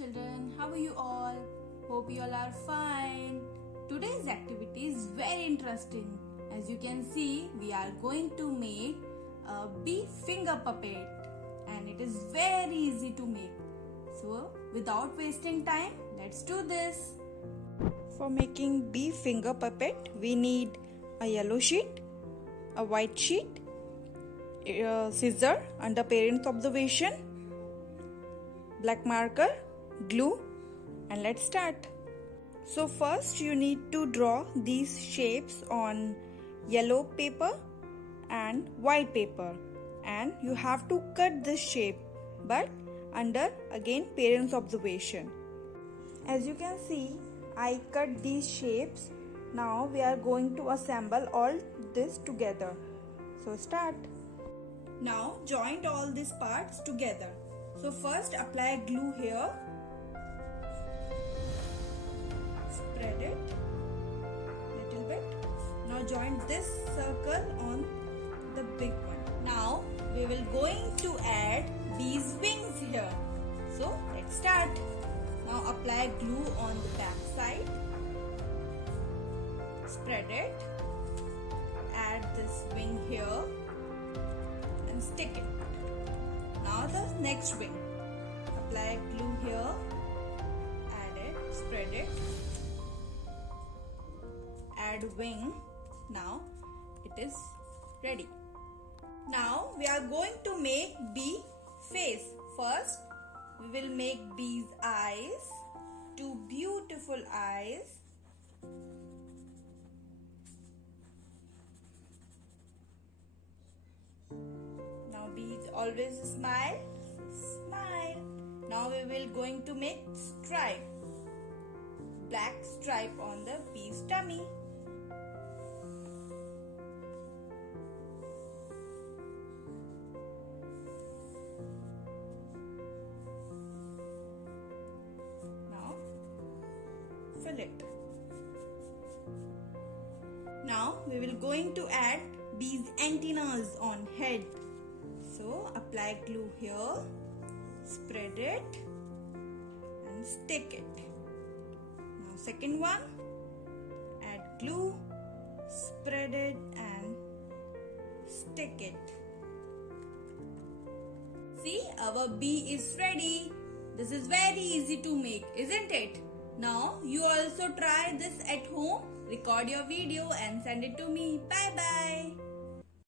children, how are you all? Hope you all are fine. Today's activity is very interesting. As you can see, we are going to make a bee finger puppet and it is very easy to make. So without wasting time, let's do this. For making bee finger puppet, we need a yellow sheet, a white sheet, a scissor under parents' observation, black marker, glue, and let's start. So first you need to draw these shapes on yellow paper and white paper, and you have to cut this shape but under again parents' observation. As you can see, I cut these shapes. Now we are going to assemble all this together. So start. Now join all these parts together. So first apply glue here. Spread it little bit. Now join this circle on the big one. Now we will going to add bee's wings here. So let's start. Now apply glue on the back side. Spread it. Add this wing here and stick it. Now the next wing. Apply glue here. Add it. Spread it. Add wing. Now it is ready. Now we are going to make bee face. First we will make bee's eyes. Two beautiful eyes. Now bees always smile. Smile. Now we will going to make stripe. Black stripe on the bee's tummy. Fill it. Now we will going to add bee's antennas on head. So apply glue here, spread it and stick it. Now second one, add glue, spread it and stick it. See, our bee is ready. This is very easy to make, isn't it? Now you also try this at home, record your video and send it to me. Bye bye.